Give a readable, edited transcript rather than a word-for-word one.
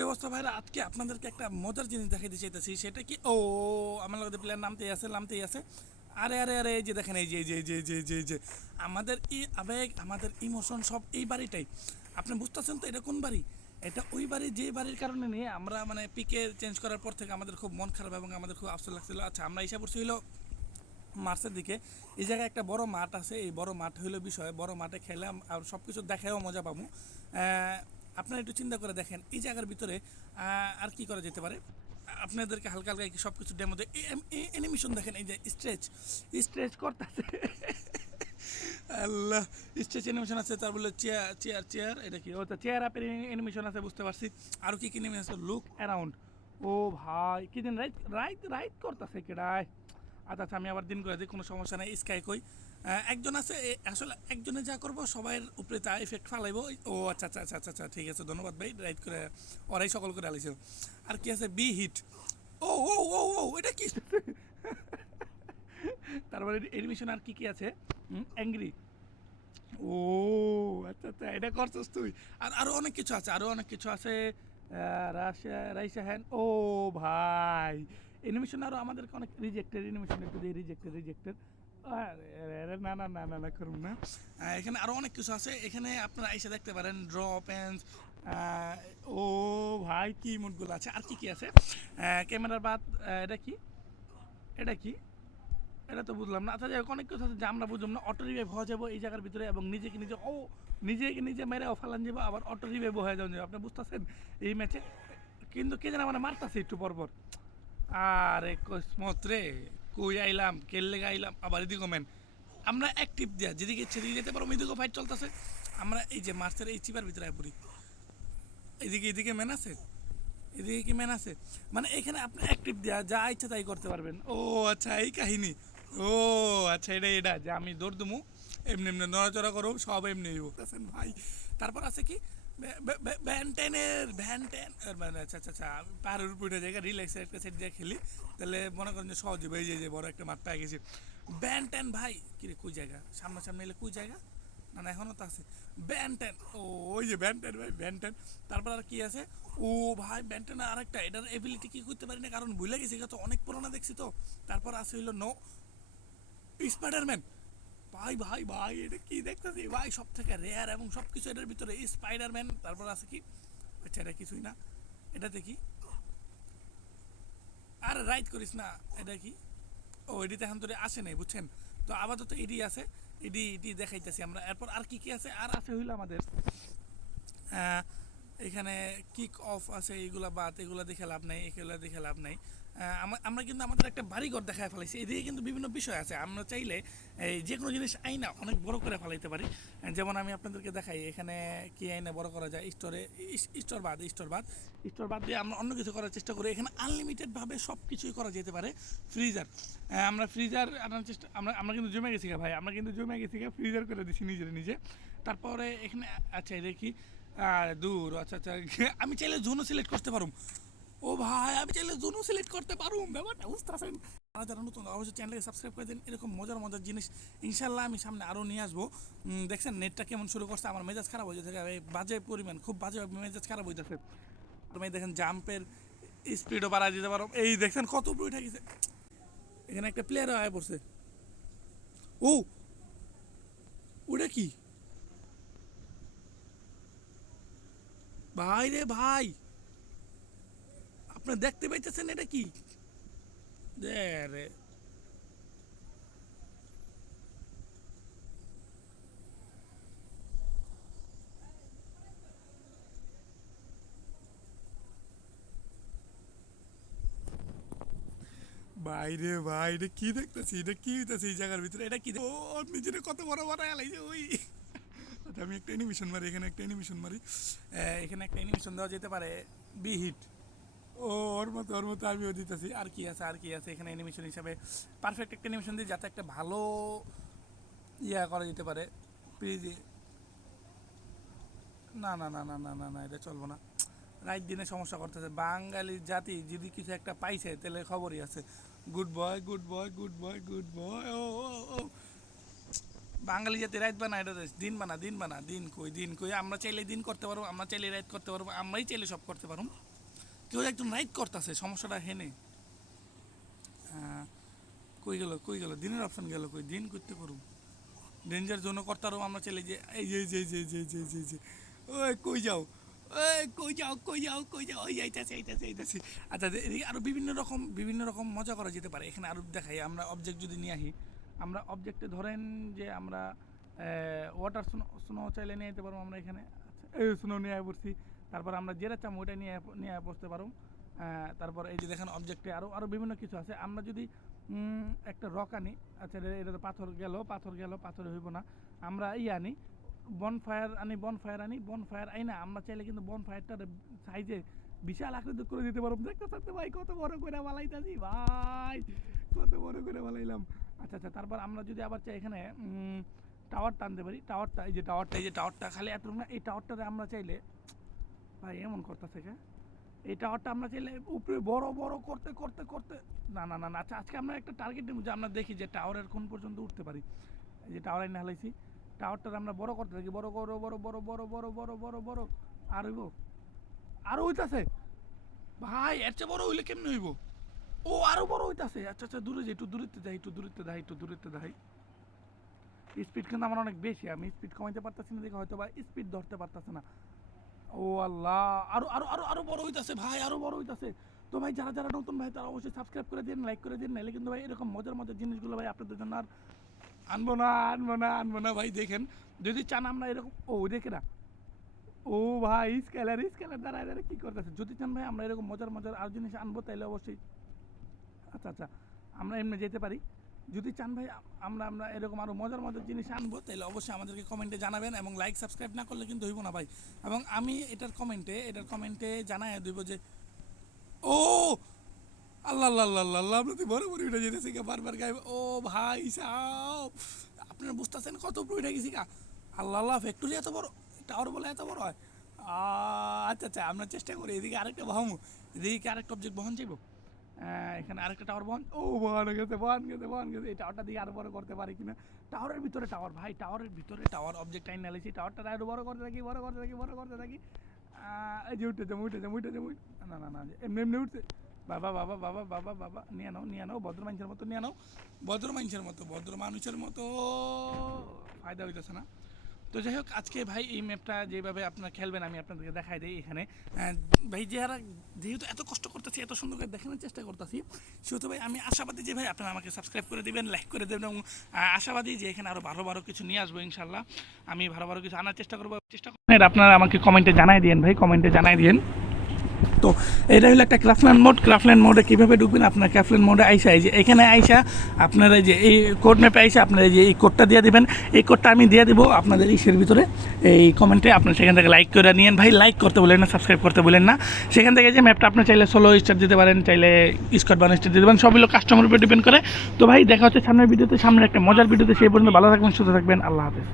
কি অবস্থা ভাইরা, আজকে আপনাদেরকে একটা মজার জিনিস দেখাইতে চাইতেছি। সেটা কি, ও আমার লগে প্লেয়ার নামতেই আছে। আরে আরে আরে, এই যে দেখেন, এই যে এই যে এই যে এই যে এই যে এই যে আমাদের আবেগ, আমাদের ইমোশন সব এই বাড়িটাই। আপনি বুঝতেছেন তো এটা কোন বাড়ি? এটা ওই বাড়ি যে বাড়ির কারণে নিয়ে আমরা মানে পিকে চেঞ্জ করার পর থেকে আমাদের খুব মন খারাপ এবং আমাদের খুব আফসোস লাগছিল। আচ্ছা, আমরা এসে পড়ছি হইলো মার্চের দিকে। এই জায়গায় একটা বড় মাঠ আছে, এই বড় মাঠ হইলো বিষয়। বড় মাঠে খেলে আর সব কিছু দেখায়ও মজা পাবো। আপনারা একটু চিন্তা করে দেখেন এই জায়গার ভিতরে আর কি করা যেতে পারে। আপনাদেরকে হালকা হালকা সব কিছু ডেমো দেয়। অ্যানিমেশন দেখেন, এই যে স্ট্রেচ স্ট্রেচ করতেছে। আল্লাহ, স্ট্রেচ অ্যানিমেশন আছে, তার বলে চেয়ার চেয়ার চেয়ার, এটা কি, ও চেয়ার আপের অ্যানিমেশন আছে, বুঝতে পারছি। আরও কি কি অ্যানিমেশন আছে, লুক অ্যারাউন্ড। ও ভাই, কি দিন রাইট রাইট রাইট করতেছে কেডায়। আচ্ছা আচ্ছা, আমি আবার দিন করে দিই, কোনো সমস্যা নেই। স্কাই কই, একজন আছে, আসলে একজনে যা করবো সবার উপরে তা এফেক্ট ফালাইবো। ও আচ্ছা আচ্ছা আচ্ছা আচ্ছা আচ্ছা, ঠিক আছে, ধন্যবাদ ভাই, রাইট করে ওরাই সকল করে আলিস। আর কি আছে, বি হিট। ও ও ও ও, এটা কি? তারপরে এডমিশন আর কি কি আছে, অ্যাংরি। ও আচ্ছা আচ্ছা, এটা করছিস তুই। আর আরও অনেক কিছু আছে, আরও অনেক কিছু আছে। রাশিয়া রাইসা হ্যান, ও ভাই, অ্যানিমেশন আরও আমাদেরকে অনেক রিজেক্টেড অ্যানিমেশন, একটু দিয়ে রিজেক্টেড রিজেক্টেড। না না না না না, করুন না। এখানে আরও অনেক কিছু আছে, এখানে আপনারা এসে দেখতে পারেন ড্র পেন্স। ও ভাই, কি মুডগুলো আছে, আর কি কি আছে, ক্যামেরার বাদ। এটা কি, এটা কি, এটা তো বুঝলাম না। আচ্ছা, যাই হোক, অনেক কিছু আছে যা আমরা বুঝলাম না। অটো রিভাইভ হওয়া যাবো এই জায়গার ভিতরে, এবং নিজেকে নিজে নিজেকে নিজে মেরে ফালান যাবো, আবার অটো রিভাইভ হয়ে যাওয়া যাবে। আপনি বুঝতেছেন এই ম্যাচে, কিন্তু কে যেন মানে মারতাছে একটু পরপর। আরে কসমত রে, কই আইলাম, কেললে আইলাম, আবার এদিকে মেন। আমরা অ্যাক্টিভ দেওয়া যেদিকে ইচ্ছে দিকে যেতে পারো, এদিকেও ফাইট চলতেছে। আমরা এই যে মার্চের এই চিপার ভিতরে পড়ি, এদিকে এদিকে মেন আছে, এদিকে কি ম্যান আছে? মানে এখানে আপনি অ্যাক্টিভ দেওয়া যা ইচ্ছা তাই করতে পারবেন। ও আচ্ছা, এই কাহিনী। ও আচ্ছা, এটা যে আমি দৌড় দুমু, এমনি এমনি নড়াচড়া করো, সব এমনি বুঝতেছেন ভাই। তারপর আছে কি, ভ্যানটেন, মানে আচ্ছা আচ্ছা আচ্ছা, পাহাড়ের উপরে জায়গা রিল্যাক্সের একটা সেট দিয়ে খেলি, তাহলে মনে করেন যে সহজ হবে। এই যে বড় একটা মাঠ পেয়ে গেছি। ব্যানটেন ভাই, কিরে কই জায়গা, সামনাসামনি এলে কই জায়গা, না না এখনও তো আছে। ব্যানটেন, ও ওই যে ব্যানটেন ভাই, ব্যানটেন। তারপর আর কি আছে, ও ভাই ব্যান্টেন আরেকটা, এটার এবিলিটি কি করতে পারি না কারণ ভুলে গেছি, তো অনেক পুরোনো দেখছি তো। তারপর আছে হইলো নো স্পাইডারম্যান। ভাই ভাই ভাই, এটা কি দেখতেছি ভাই, সব থেকে রেয়ার এবং সব কিছু এটার ভিতরে স্পাইডারম্যান। তারপর আছে কি, আচ্ছা এটা কিছুই না, এটাতে কি, আর রাইট করিস না, এটা কি, ও এডিতে এখন তোরে আসে নাই, বুঝছেন। তো আপাতত এডি আছে, এডি এডি দেখাইতেছি আমরা। এরপর আর কি কি আছে, আর আছে হইলো আমাদের আহ, এখানে কিক অফ আছে, এইগুলা বাদ, এগুলা দেখে লাভ নাই, এগুলা দেখে লাভ নাই। আমরা কিন্তু আমাদের একটা বাড়িঘর দেখায় ফেলাইছি, এদিকে কিন্তু বিভিন্ন বিষয় আছে। আমরা চাইলে এই যে কোনো জিনিস আইনা অনেক বড় করে ফেলাইতে পারি। যেমন আমি আপনাদেরকে দেখাই, এখানে কি আইনা বড় করা যায়, স্টোর বাদ দিয়ে আমরা অন্য কিছু করার চেষ্টা করি। এখানে আনলিমিটেডভাবে সব কিছুই করা যেতে পারে। ফ্রিজার, আমরা ফ্রিজার আনার চেষ্টা, আমরা কিন্তু জমে গেছি ভাই, আমরা কিন্তু জমে গেছি, ফ্রিজার করে দিছি নিজের নিজে। তারপরে এখানে, আচ্ছা দেখি, আর দূর, আচ্ছা আচ্ছা, আমি চাইলে জোনও সিলেক্ট করতে পারুম। ও ভাই, আমি চাইলে জোনও সিলেক্ট করতে পারুম, ব্যাপারটা বুঝতে পারছেন। আপনারা যারা নতুন, অবশ্যই চ্যানেলকে সাবস্ক্রাইব করে দিন। এরকম মজার মজার জিনিস ইনশাল্লাহ আমি সামনে আরও নিয়ে আসবো। দেখছেন নেটটা কেমন শুরু করছে, আমার মেজাজ খারাপ হয়ে যাচ্ছে, বাজে পরিমাণ, খুব বাজে মেজাজ খারাপ হয়ে যাচ্ছে। তুমি দেখেন জাম্পের স্পিডও বাড়ায় দিতে পারো, এই দেখছেন কত উপরে উঠে গেছে। এখানে একটা প্লেয়ারও আয় পড়ছে। ও, ওটা কি ভাই রে ভাই, আপনি দেখতে পাইতেছেন এটা কি? রে বাইরে ভাই, এটা কি দেখতেছি, এটা কি হইতেছে এই জায়গার ভিতরে, এটা কি, ও নিজের কত বড় বড় আলাইছে ওই। আচ্ছা, আমি একটা অ্যানিমেশন মারি, এখানে একটা অ্যানিমেশন মারি। এখানে একটা অ্যানিমেশন দেওয়া যেতে পারে, বি হিট। ও, ওর মতো আমিও দিতেছি। আর কি আছে, আর কি আছে এখানে অ্যানিমেশন হিসাবে, পারফেক্ট একটা অ্যানিমেশন দিই যাতে একটা ভালো ইয়া করা যেতে পারে। প্লিজ, না না না না না না না, এটা চলবো না। রাইট দিনে সমস্যা করতেছে, বাঙালি জাতি যদি কিছু একটা পাইছে তাহলে খবরই আছে। Good boy good boy good boy good boy, ও ও ও, বাঙালি জাতি রাইত বানা এটা দিন বানা দিন বানা দিন কই আমরা চাইলে দিন করতে পারবো, আমরা চাইলে রাইত করতে পারবো, আমরাই চাইলে সব করতে পারবো। কেউ একজন রাইত করতেছে, সমস্যাটা হেনে। কই গেল দিনের অপশন গেল কই, দিন করতে পারবো ডেঞ্জার জোনও করতে পারবো আমরা চাইলে যে এই যে ওই কই যাও, ওই কই যাও ওই যাইতেছে। আচ্ছা এদিকে আরও বিভিন্ন রকম মজা করা যেতে পারে। এখানে আরও দেখাই, আমরা অবজেক্ট যদি নিয়ে আসি, আমরা অবজেক্টে ধরেন যে আমরা ওয়াটার স্নো চাইলে নিয়ে যেতে পারবো আমরা এখানে। আচ্ছা এই স্নো নিয়ে পড়ছি, তারপর আমরা যেটা চাম ওইটা নিয়ে বসতে পারবো। তারপর এই যে দেখেন অবজেক্টে আরও বিভিন্ন কিছু আছে। আমরা যদি একটা রক আনি, আচ্ছা এটা তো পাথর গেল পাথর হইব না, আমরা আনি বনফায়ার আনি না, আমরা চাইলে কিন্তু বনফায়ারটা সাইজে বিশাল আকৃতি করে দিতে পারবো। দেখতে ভাই কত বড় করে বালাইতাছি ভাই, কত বড় করে বালাইলাম। আচ্ছা তারপর আমরা যদি আবার চাই এখানে টাওয়ার টানতে পারি, এই যে টাওয়ারটা খালি এত না, এই টাওয়ারটাতে আমরা চাইলে ভাই এমন করতেছে এই টাওয়ারটা আমরা চাইলে উপরে বড় করতে না। আচ্ছা আজকে আমরা একটা টার্গেট নেব যে আমরা দেখি যে টাওয়ারের কোন পর্যন্ত উঠতে পারি। এই যে টাওয়ার এনে হালাইছি, টাওয়ারটা আমরা বড় করতে থাকি, বড় আর হইব, আরো হইতাছে ভাই, এর চেয়ে বড় হইলে কেমনে হইব? ও আরো বড় হইতাছে। আচ্ছা দূরে যাই, একটু দূরত্বে দেখাই। স্পিড কিন্তু আমার অনেক বেশি, আমি স্পিড কমাইতে পারতেছি না দেখে হয়তো বা স্পিড ধরতে পারতেছে না। ও আল্লাহ, আরো বড় হইতাছে ভাই, আরো বড় হইতাছে। তো ভাই যারা নতুন ভাই তারা অবশ্যই সাবস্ক্রাইব করে দিন, লাইক করে দিন, নাহলে কিন্তু ভাই এরকম মজার জিনিসগুলো ভাই আপনাদের জন্য আর আনবো না ভাই। দেখেন যদি চান আমরা এরকম, ও দেখে না, ও ভাই স্কেলার দ্বারা কি করতেছে। যদি চান ভাই আমরা এরকম মজার আর জিনিস আনবো তাহলে অবশ্যই আচ্ছা আমরা এমনি যেতে পারি। যদি চান ভাই আমরা এরকম আরও মজার জিনিস আনবো তাহলে অবশ্যই আমাদেরকে কমেন্টে জানাবেন, এবং লাইক সাবস্ক্রাইব না করলে কিন্তু হইব না ভাই। এবং আমি এটার কমেন্টে জানাই দিব যে ও আল্লাহ আমরা তো বড় উঠে যেতেছি বারবার গাইব। ও ভাই সাহ, আপনারা বুঝতেছেন কত উপরে উঠে গেছি গা। আল্লাহ ফ্যাক্টরি এত বড়, টাওয়ার বলে এত বড় হয়। আচ্ছা আমরা চেষ্টা করি এদিকে আরেকটা বহামু, এদিকে আরেকটা অবজেক্ট বহন যাইব। এখানে আরেকটা টাওয়ার বহন গেছে। এই টাওয়ারটা দিয়ে আরো বড় করতে পারি কিনা। টাওয়ারের ভিতরে টাওয়ার অবজেক্ট আইন নালেছি, টাওয়ারটা আরো বড় করতে থাকি। এই যে উঠে না এমনি উঠছে। বাবা নিয়ে নাও ভদ্র মানুষের মতো ফায়দা হইতেছে না। তো যাই হোক আজকে ভাই এই ম্যাপটা যেভাবে আপনারা খেলবেন আমি আপনাদেরকে দেখাই দিই এখানে। ভাই যেহেতু এত কষ্ট করতেছি, এত সুন্দর করে দেখানোর চেষ্টা করতেছি, সেহেতু ভাই আমি আশাবাদী যে ভাই আপনারা আমাকে সাবস্ক্রাইব করে দিবেন, লাইক করে দেবেন, এবং আশাবাদী যে এখানে আরও ভালো কিছু নিয়ে আসবো ইনশাল্লাহ। আমি ভালো কিছু আনার চেষ্টা করবো। আপনারা আমাকে কমেন্টে জানাই দিন ভাই, তো এটা হলো একটা ক্রাফল্যান্ড মোডে কীভাবে ঢুকবেন। আপনার ক্রাফল্যান্ড মোডে আইসা এই যে এখানে আপনারা যে এই কোড ম্যাপে আপনারা যে এই কোডটা দিয়ে দেবেন, এই কোডটা আমি দিয়ে দেবো আপনাদের ইসের ভিতরে, এই কমেন্টে। আপনার সেখান থেকে লাইক করে নিয়েন ভাই, লাইক করতে বলেন না, সাবস্ক্রাইব করতে বলেন না। সেখান থেকে যে ম্যাপটা আপনি চাইলে 16 স্টার দিতে পারেন, চাইলে স্কট 1 স্টার দিতে পারেন, সবগুলো কাস্টমার উপর ডিপেন্ড করে। তো ভাই দেখা হচ্ছে সামনের একটা মজার ভিডিওতে। সেই পর্যন্ত ভালো থাকবেন, সুস্থ থাকবেন, আল্লাহ হাফেজ।